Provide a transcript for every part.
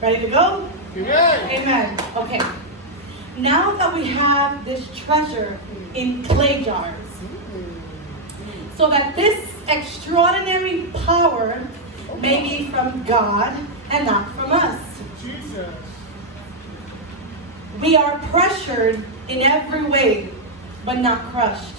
Ready to go? Amen. Amen. Okay. Now that we have this treasure in clay jars, so that this extraordinary power may be from God and not from us. Jesus. We are pressured in every way, but not crushed.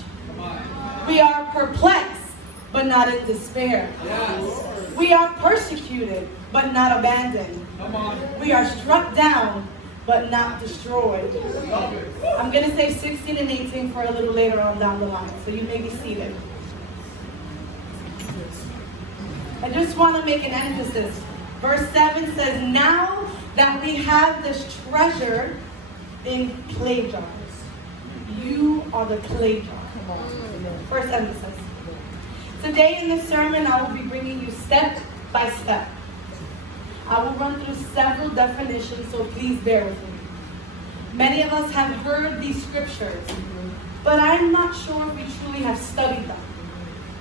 We are perplexed, but not in despair. Yes. We are persecuted, but not abandoned. Come on. We are struck down, but not destroyed. Love it. I'm going to say 16 and 18 for a little later on down the line, so you may be seated. I just want to make an emphasis. Verse 7 says, now that we have this treasure in clay jars. You are the clay jar. First emphasis. Today in this sermon, I will be bringing you step by step. I will run through several definitions, so please bear with me. Many of us have heard these scriptures, but I'm not sure if we truly have studied them.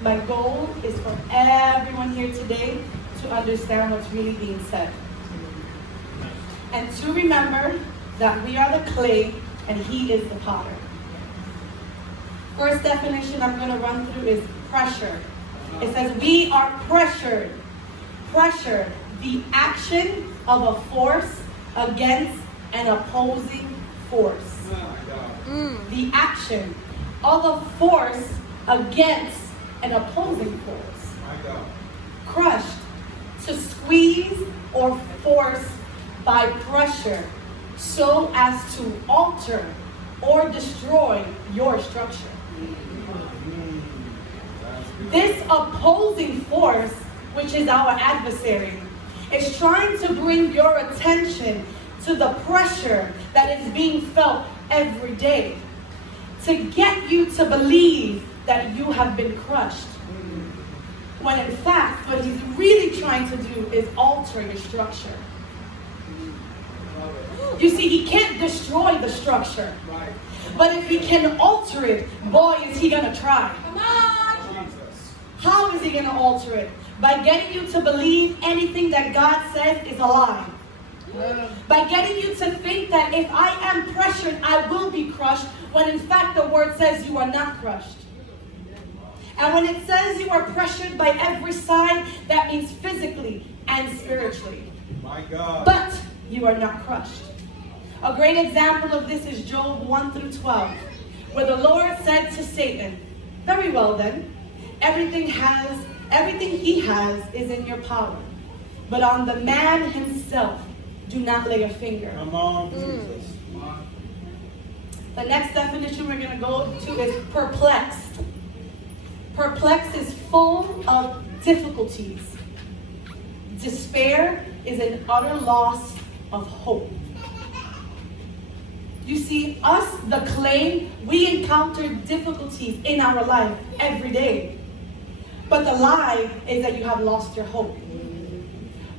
My goal is for everyone here today to understand what's really being said. And to remember that we are the clay and He is the potter. First definition I'm going to run through is pressure. It says we are pressured. Pressure, the action of a force against an opposing force. The action of a force against an opposing force. Crushed, to squeeze or force by pressure so as to alter or destroy your structure. This opposing force, which is our adversary, is trying to bring your attention to the pressure that is being felt every day, to get you to believe that you have been crushed. When in fact, what he's really trying to do is alter your structure. You see, he can't destroy the structure. But if he can alter it, boy, is he going to try. Come on! How is he going to alter it? By getting you to believe anything that God says is a lie. By getting you to think that if I am pressured, I will be crushed, when in fact the word says you are not crushed. And when it says you are pressured by every side, that means physically and spiritually. My God. But you are not crushed. A great example of this is Job 1 through 12, where the Lord said to Satan, very well then, everything he has is in your power. But on the man himself, do not lay a finger. Come on, Jesus. The next definition we're going to go to is perplexed. Perplexed is full of difficulties. Despair is an utter loss of hope. You see, us, the clay, we encounter difficulties in our life every day. But the lie is that you have lost your hope.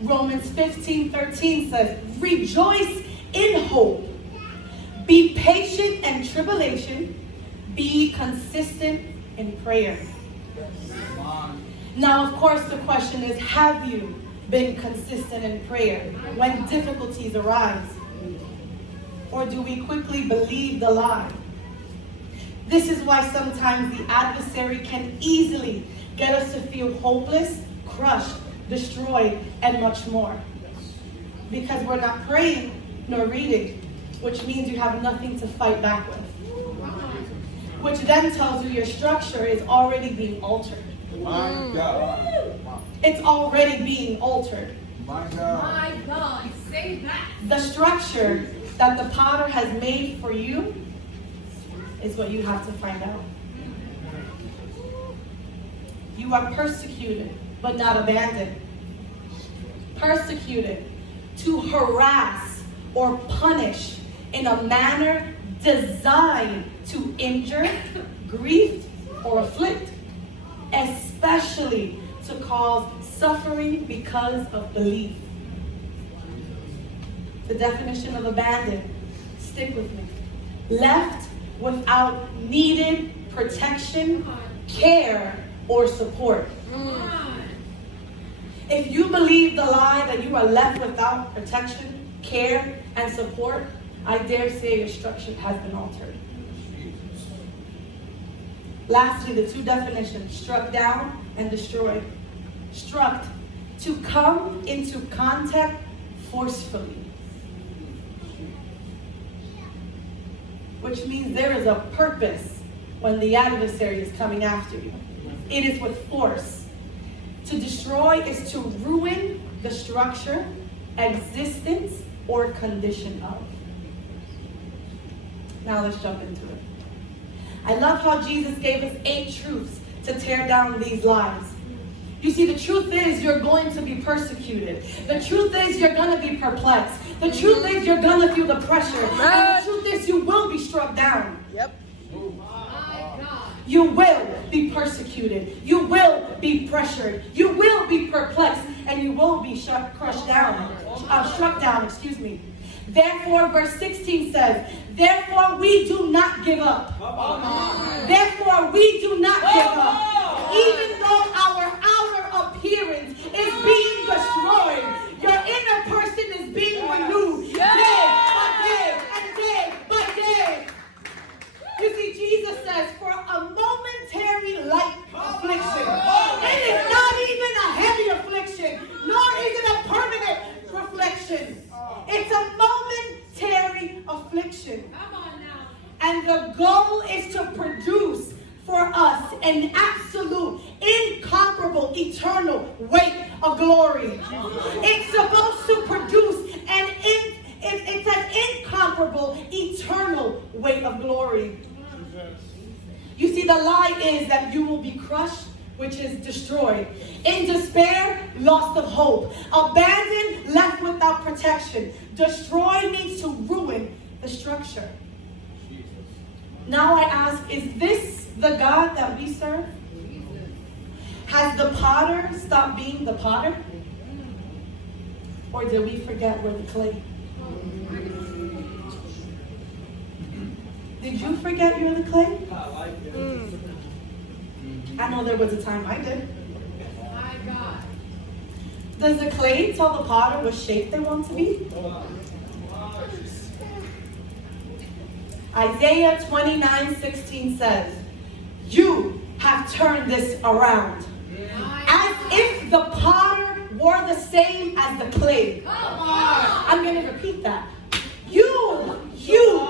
Romans 15:13 says, rejoice in hope. Be patient in tribulation. Be consistent in prayer. Now, of course, the question is, have you been consistent in prayer when difficulties arise? Or do we quickly believe the lie? This is why sometimes the adversary can easily get us to feel hopeless, crushed, destroyed, and much more. Because we're not praying nor reading, which means you have nothing to fight back with. Which then tells you your structure is already being altered. My God. It's already being altered. My God. My God, say that. The structure that the potter has made for you is what you have to find out. You are persecuted, but not abandoned. Persecuted, to harass or punish in a manner designed to injure, grieve, or afflict, especially to cause suffering because of belief. The definition of abandoned, stick with me. Left without needed protection, care, or support. If you believe the lie that you are left without protection, care, and support, I dare say your structure has been altered. Lastly, the two definitions, struck down and destroyed. Struck, to come into contact forcefully. Which means there is a purpose when the adversary is coming after you. It is with force. To destroy is to ruin the structure, existence, or condition of. Now let's jump into it. I love how Jesus gave us 8 truths to tear down these lies. You see, the truth is you're going to be persecuted. The truth is you're going to be perplexed. The truth is you're going to feel the pressure. And the truth is you will be struck down. Yep. You will be persecuted. You will be pressured. You will be perplexed. And you will be struck down. Therefore, verse 16 says, therefore we do not give up. Therefore we do not give up. Even though our outer appearance is being destroyed, your inner person is being renewed day by day and day by day. You see, Jesus says, for a momentary light affliction, it is not even a heavy affliction, nor is it a permanent reflection. It's a momentary affliction. Come on now. And the goal is to produce for us an absolute, incomparable, eternal weight of glory. It's supposed to produce it's an incomparable, eternal weight of glory. You see, the lie is that you will be crushed, which is destroyed. In despair, loss of hope. Abandoned, left without protection. Destroy means to ruin the structure. Now I ask, is this the God that we serve? Has the potter stopped being the potter? Or did we forget we're the clay? Did you forget you're the clay? I know there was a time I did. My God. Does the clay tell the potter what shape they want to be? Isaiah 29:16 says, you have turned this around. As if the potter were the same as the clay. I'm going to repeat that. You,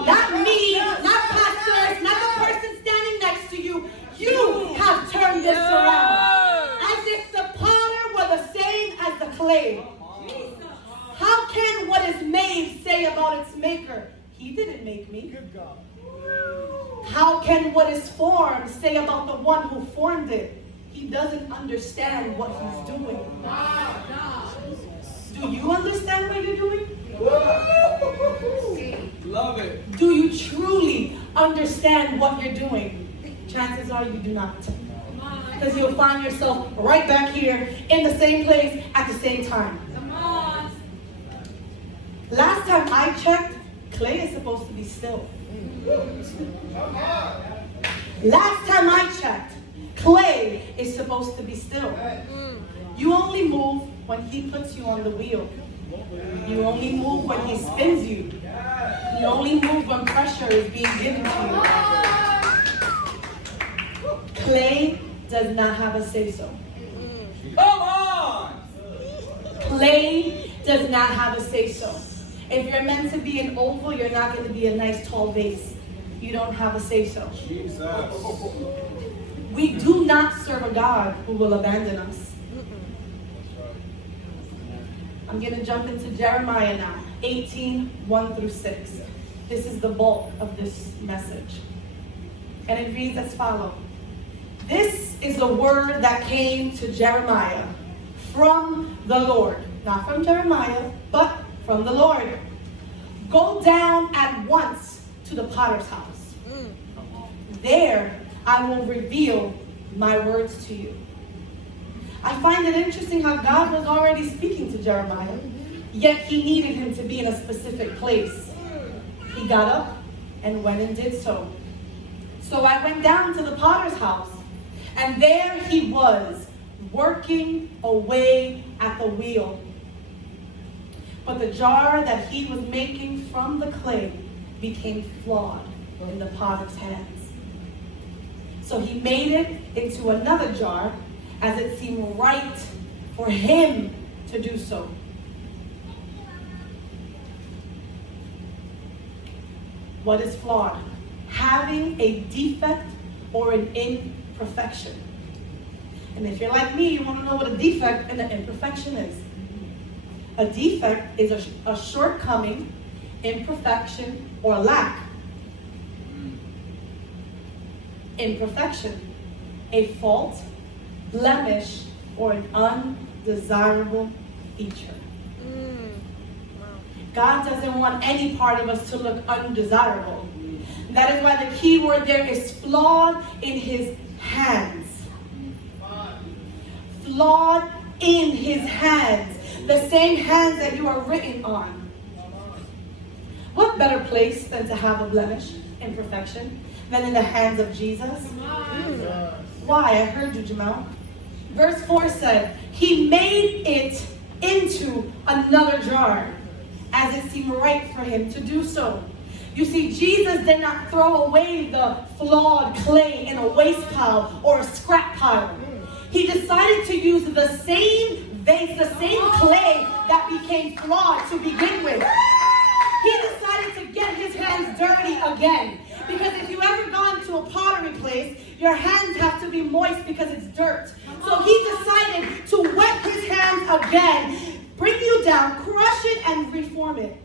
not me, not pastors, not the person standing next to you. You have turned this around. As if the potter were the same as the clay. How can what is made say about its maker, he didn't make me? How can what is formed say about the one who formed it? He doesn't understand what he's doing. Do you understand what you're doing? Love it. Do you truly understand what you're doing? Chances are you do not. Because you'll find yourself right back here in the same place at the same time. Come on. Last time I checked, clay is supposed to be still. Last time I checked, clay is supposed to be still. You only move when he puts you on the wheel. You only move when he spins you. You only move when pressure is being given to you. Clay does not have a say-so. Come on. Clay does not have a say-so. If you're meant to be an oval, you're not going to be a nice tall vase. You don't have a say-so. Jesus. We do not serve a God who will abandon us. I'm going to jump into Jeremiah now, 18:1-6. This is the bulk of this message. And it reads as follows. This is the word that came to Jeremiah from the Lord. Not from Jeremiah, but from the Lord. Go down at once to the potter's house. There I will reveal my words to you. I find it interesting how God was already speaking to Jeremiah, yet he needed him to be in a specific place. He got up and went and did so. So I went down to the potter's house, and there he was, working away at the wheel. But the jar that he was making from the clay became flawed in the potter's hands. So he made it into another jar as it seemed right for him to do so. What is flawed? Having a defect or an imperfection. And if you're like me, you want to know what a defect and an imperfection is. A defect is a shortcoming, imperfection, or lack. Imperfection, a fault, blemish, or an undesirable feature. God doesn't want any part of us to look undesirable. That is why the key word there is flawed in his hands. Flawed in his hands. The same hands that you are written on. What better place than to have a blemish, imperfection, than in the hands of Jesus? Why? I heard you, Jamal. Verse 4 said, he made it into another jar, as it seemed right for him to do so. You see, Jesus did not throw away the flawed clay in a waste pile or a scrap pile. He decided to use the same vase, the same clay that became flawed to begin with. He decided to get his hands dirty again. Because if you've ever gone to a pottery place, your hands have to be moist because it's dirt. So he decided to wet his hands again, bring you down, crush it, and reform it.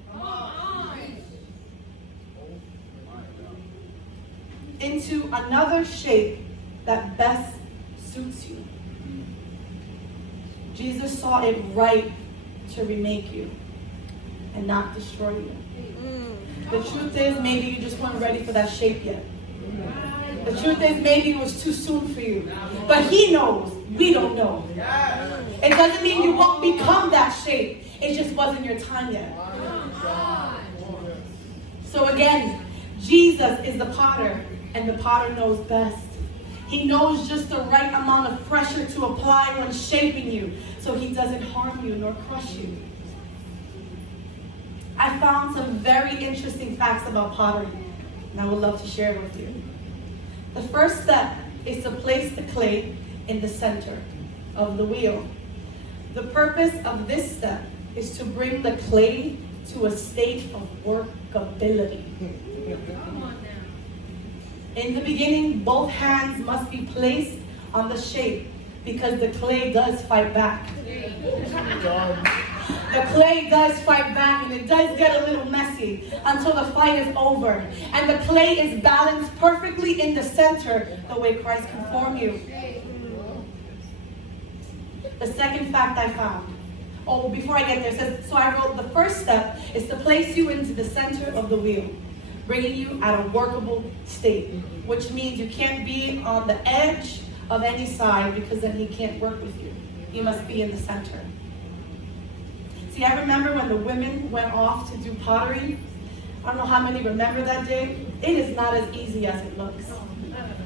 Into another shape that best suits you. Jesus saw it right to remake you and not destroy you. The truth is, maybe you just weren't ready for that shape yet. The truth is, maybe it was too soon for you. But he knows. We don't know. It doesn't mean you won't become that shape. It just wasn't your time yet. So again, Jesus is the potter, and the potter knows best. He knows just the right amount of pressure to apply when shaping you, so he doesn't harm you nor crush you. I found some very interesting facts about pottery, and I would love to share it with you. The first step is to place the clay in the center of the wheel. The purpose of this step is to bring the clay to a state of workability. In the beginning, both hands must be placed on the shape because the clay does fight back. The clay does fight back, and it does get a little messy until the fight is over. And the clay is balanced perfectly in the center, the way Christ can form you. The second fact I found, before I get there, it says, so I wrote the first step is to place you into the center of the wheel, bringing you at a workable state, which means you can't be on the edge of any side because then he can't work with you. You must be in the center. See, I remember when the women went off to do pottery. I don't know how many remember that day. It is not as easy as it looks.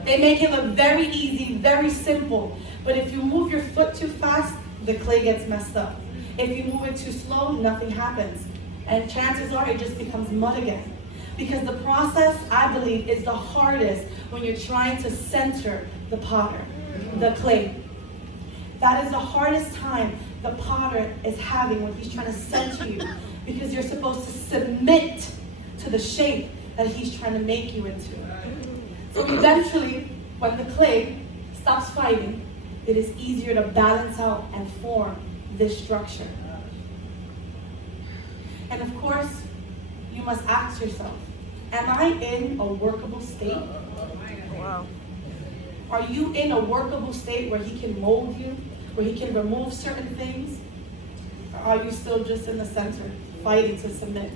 They make it look very easy, very simple. But if you move your foot too fast, the clay gets messed up. If you move it too slow, nothing happens. And chances are it just becomes mud again. Because the process, I believe, is the hardest when you're trying to center the potter, the clay. That is the hardest time the potter is having when he's trying to center you, because you're supposed to submit to the shape that he's trying to make you into. So eventually, when the clay stops fighting, it is easier to balance out and form this structure. And of course, you must ask yourself, am I in a workable state? Wow. Are you in a workable state where he can mold you, where he can remove certain things? Or are you still just in the center, fighting to submit?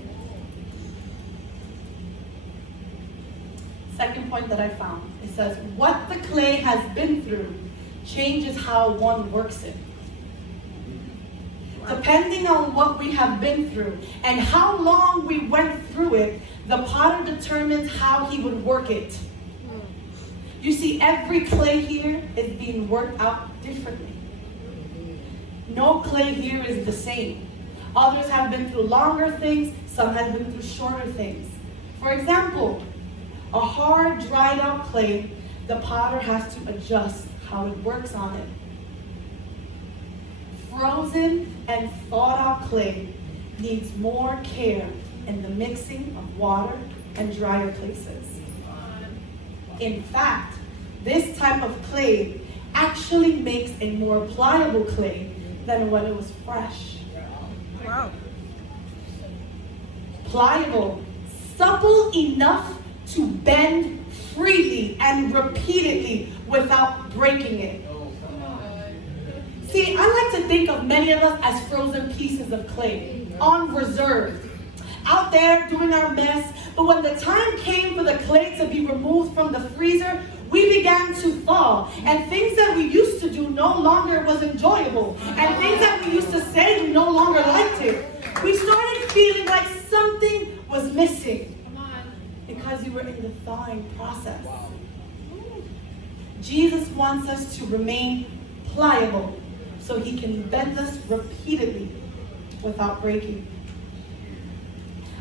Second point that I found, it says, what the clay has been through changes how one works it. Wow. Depending on what we have been through and how long we went through it, the potter determines how he would work it. You see, every clay here is being worked out differently. No clay here is the same. Others have been through longer things, some have been through shorter things. For example, a hard, dried out clay, the potter has to adjust how it works on it. Frozen and thawed out clay needs more care in the mixing of water and drier places. In fact, this type of clay actually makes a more pliable clay than when it was fresh. Wow. Pliable, supple enough to bend freely and repeatedly without breaking it. See, I like to think of many of us as frozen pieces of clay, on reserve, out there doing our best. But when the time came for the clay to be removed from the freezer, we began to thaw. And things that we used to do no longer was enjoyable. And things that we used to say we no longer liked it. We started feeling like something was missing because you were in the thawing process. Jesus wants us to remain pliable so he can bend us repeatedly without breaking.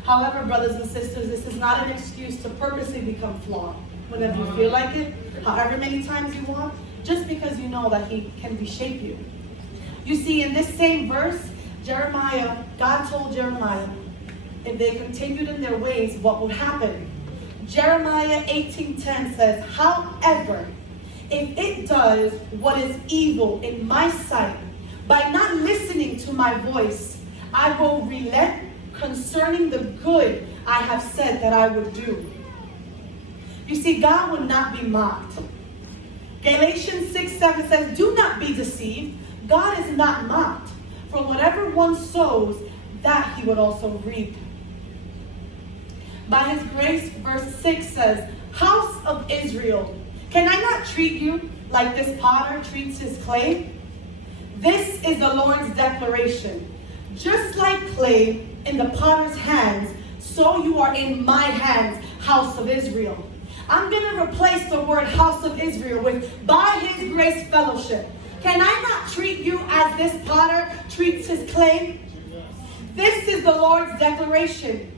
However, brothers and sisters, this is not an excuse to purposely become flawed whenever you feel like it, however many times you want, just because you know that he can reshape you. You see, in this same verse, God told Jeremiah, if they continued in their ways, what would happen? Jeremiah 18:10 says, however, if it does what is evil in my sight, by not listening to my voice, I will relent concerning the good I have said that I would do. You see, God will not be mocked. Galatians 6:7 says, do not be deceived. God is not mocked. For whatever one sows, that he would also reap. By his grace, verse 6 says, house of Israel, can I not treat you like this potter treats his clay? This is the Lord's declaration. Just like clay in the potter's hands, so you are in my hands, house of Israel. I'm going to replace the word house of Israel with by his grace fellowship. Can I not treat you as this potter treats his clay? This is the Lord's declaration.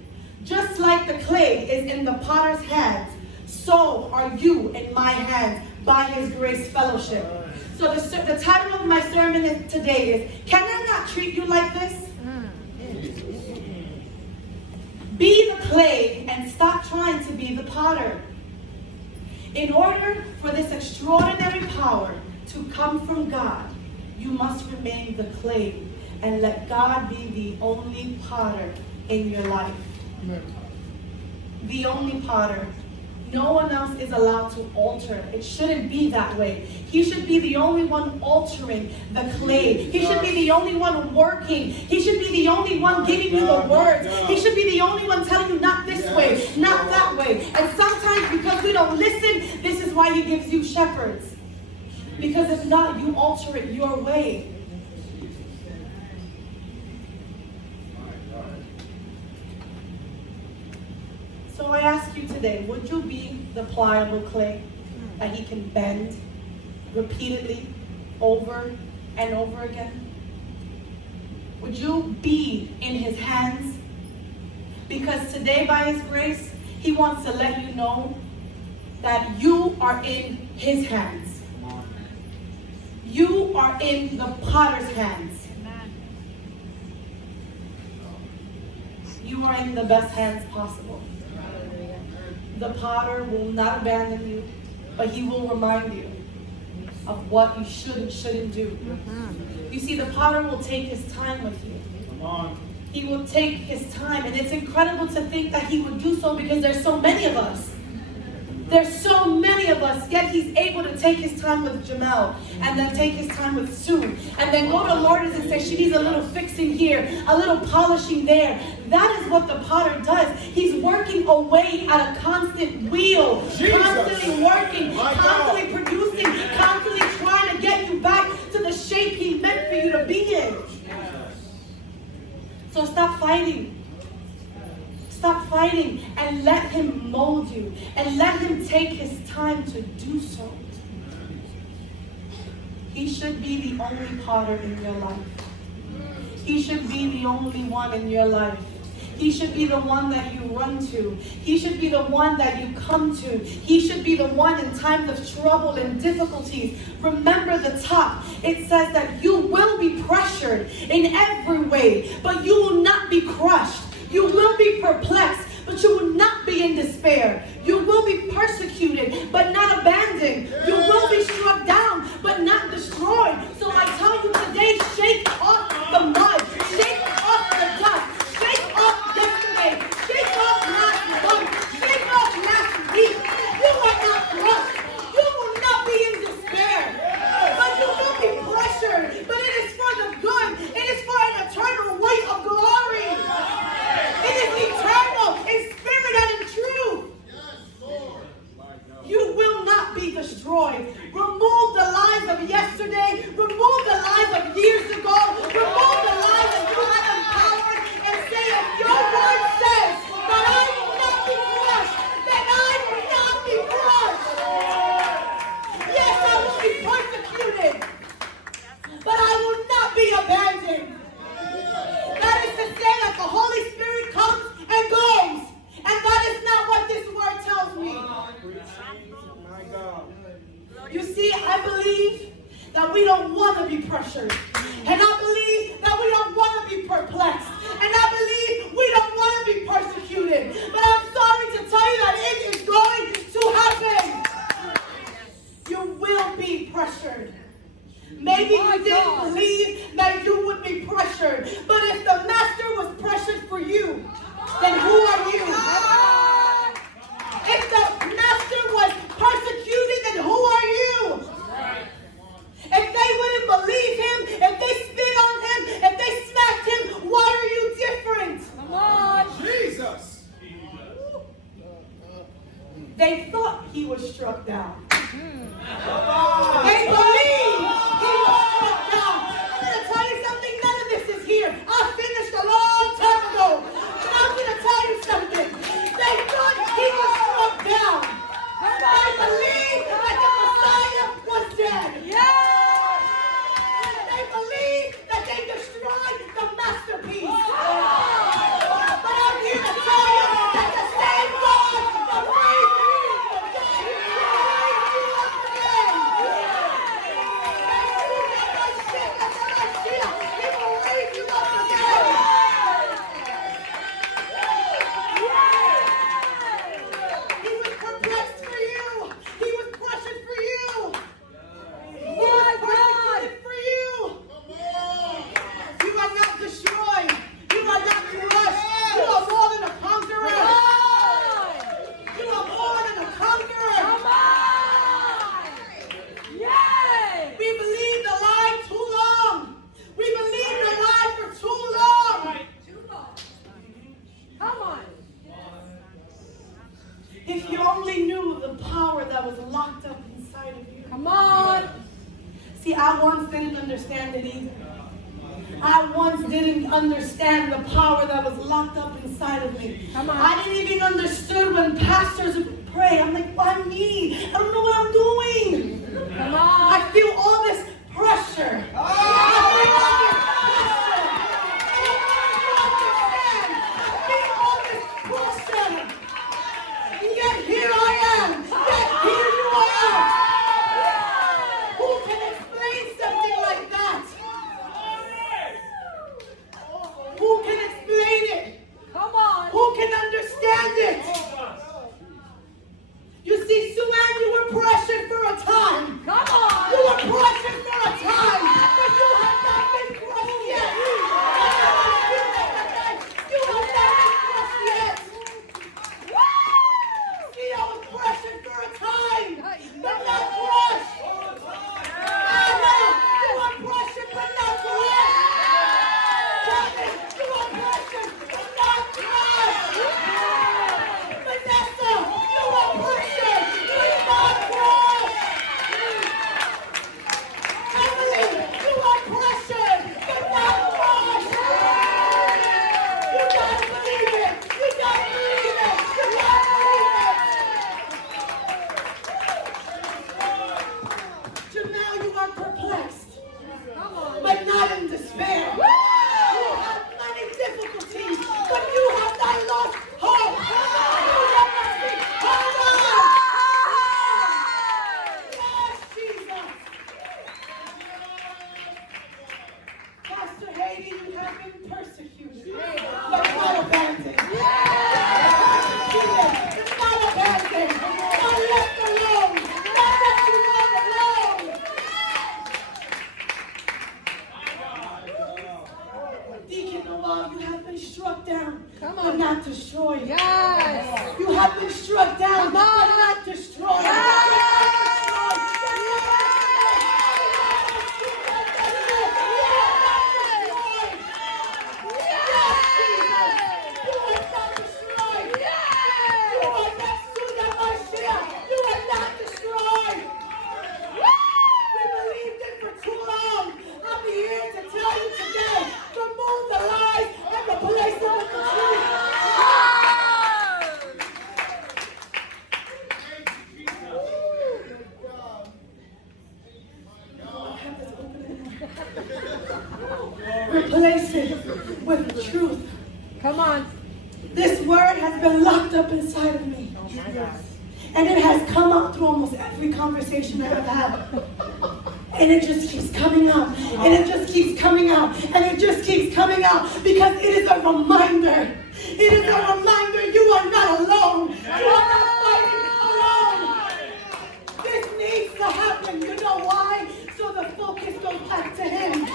Just like the clay is in the potter's hands, so are you in my hands by his grace fellowship. So the title of my sermon today is, can I not treat you like this? Be the clay and stop trying to be the potter. In order for this extraordinary power to come from God, you must remain the clay and let God be the only potter in your life. Amen. The only potter. No one else is allowed to alter. It shouldn't be that way. He should be the only one altering the clay. He should be the only one working. He should be the only one giving you the words. He should be the only one telling you not this way, not that way. And sometimes because we don't listen, this is why he gives you shepherds. Because if not, you alter it your way. So I ask you today, would you be the pliable clay that he can bend repeatedly over and over again? Would you be in his hands? Because today, by his grace, he wants to let you know that you are in his hands. You are in the potter's hands. You are in the best hands possible. The potter will not abandon you, but he will remind you of what you should and shouldn't do. You see, the potter will take his time with you. He will take his time, and it's incredible to think that he would do so because there's so many of us. There's so many of us, yet he's able to take his time with Jamel, and then take his time with Sue, and then go to Lourdes and say she needs a little fixing here, a little polishing there. That is what the potter does. He's working away at a constant wheel, constantly working, constantly producing, constantly trying to get you back to the shape he meant for you to be in. So stop fighting. Stop fighting and let him mold you and let him take his time to do so. He should be the only potter in your life. He should be the only one in your life. He should be the one that you run to. He should be the one that you come to. He should be the one in times of trouble and difficulties. Remember the top. It says that you will be pressured in every way, but you will not be crushed. You will be perplexed, but you will not be in despair. You will be persecuted, but not abandoned. You will be struck down, but not destroyed. So I tell you today, shake off the mud. Shake off the dust. Shake off yesterday. Shake off last month. Shake off last week. You are not crushed. You will not be in despair. But you will be pressured. But it is for the good. It is for an eternal weight of glory. It is eternal in spirit and in truth. You will not be destroyed. Remove the lies of yesterday. Remove the lies of years ago. Remove the lies that you have empowered and say, if your word says that I will not be crushed, then I will not be crushed. Yes, I will be persecuted, but I will not be abandoned. That is to say that the Holy Spirit comes and goes, and that is not what this word tells me. You see, I believe that we don't want to be pressured. And I believe that we don't want to be perplexed. And I believe we don't want to be persecuted. But I'm sorry to tell you that it is going to happen. You will be pressured. Maybe you didn't believe that you would be pressured. But if the master was pressured for you, then who are you? If the master was persecuted, then who are you? If they wouldn't believe him, if they spit on him, if they smacked him, why are you different? Come on. Jesus. They thought he was struck down. They believed he was struck down. I'm going to tell you something. None of this is here. I finished a long time ago. But I'm going to tell you something. They thought he was struck down. They believed that the Messiah was dead. They believed that they destroyed the masterpiece. But I'm here to tell you that the same God that raised you from the dead will raise you up again. He will raise you up again. He was perplexed for you. He was pressured for you. He was persecuted for you. You are not destroyed. You are not crushed. You are more than a conqueror. You are more than a conqueror. We believed the lie too long. We believed the lie for too long. Come on. If you only knew the power that was locked up inside of you. Come on. See, I once didn't understand it either. I once didn't understand the power that was locked up inside of me. Come on. I didn't even understand when pastors would pray. I'm like, why me? I don't know what I'm doing. Come on. I feel all this pressure. I feel all this pressure. I feel all this pressure. And yet here I am. Yet here you are. Who can explain something like that? Who can explain it? Come on. Who can understand it? You see, Sue Ann, you were pressured not destroyed. Yes. You have been struck down, but not destroyed. Replace it with truth. Come on. This word has been locked up inside of me. Oh my God. And it has come out through almost every conversation that I've had. And it just keeps coming out. And it just keeps coming out. And it just keeps coming out. Because it is a reminder. It is a reminder you are not alone. You are not fighting alone. This needs to happen. You know why? So the focus goes back to Him.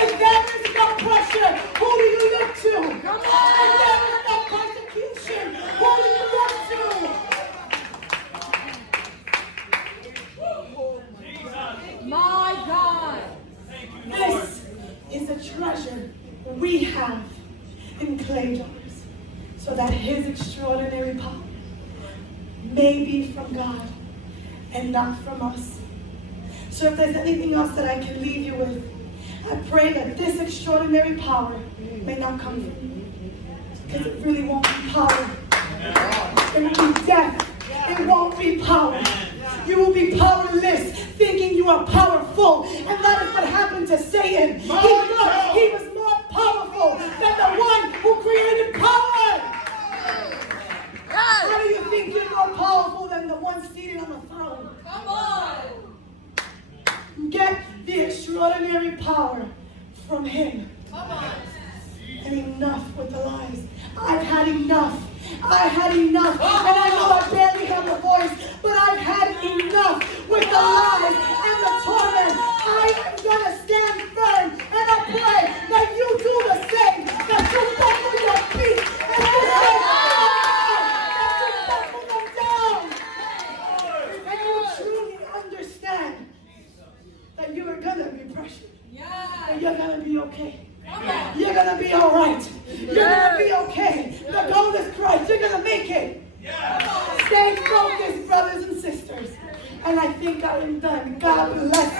If there is no pressure, who do you look to? Come on. If there is no persecution, who do you look to? My God. This is a treasure we have in clay jars, so that His extraordinary power may be from God and not from us. So if there's anything else that I can leave you with, I pray that this extraordinary power may not come from you, because it really won't be power. It will be death. It won't be power. You will be powerless, thinking you are powerful. And that is what happened to Satan. He thought he was more powerful than the one who created power. How do you think you're more powerful than the one seated on the throne? Come on. Get the extraordinary power from Him. Come on. And enough with the lies. I've had enough. I had enough. And I know I barely have a voice, but I've had enough with the lies and the torment. I am going to stand firm, and I pray that you do the same, that you buckle your feet and you say, that you buckle them down. And you truly understand that you are going to be pressured. And you're going to be okay. You're going to be all right. You're going to be okay. The goal is Christ. You're going to make it. Stay focused, brothers and sisters. And I think I am done. God bless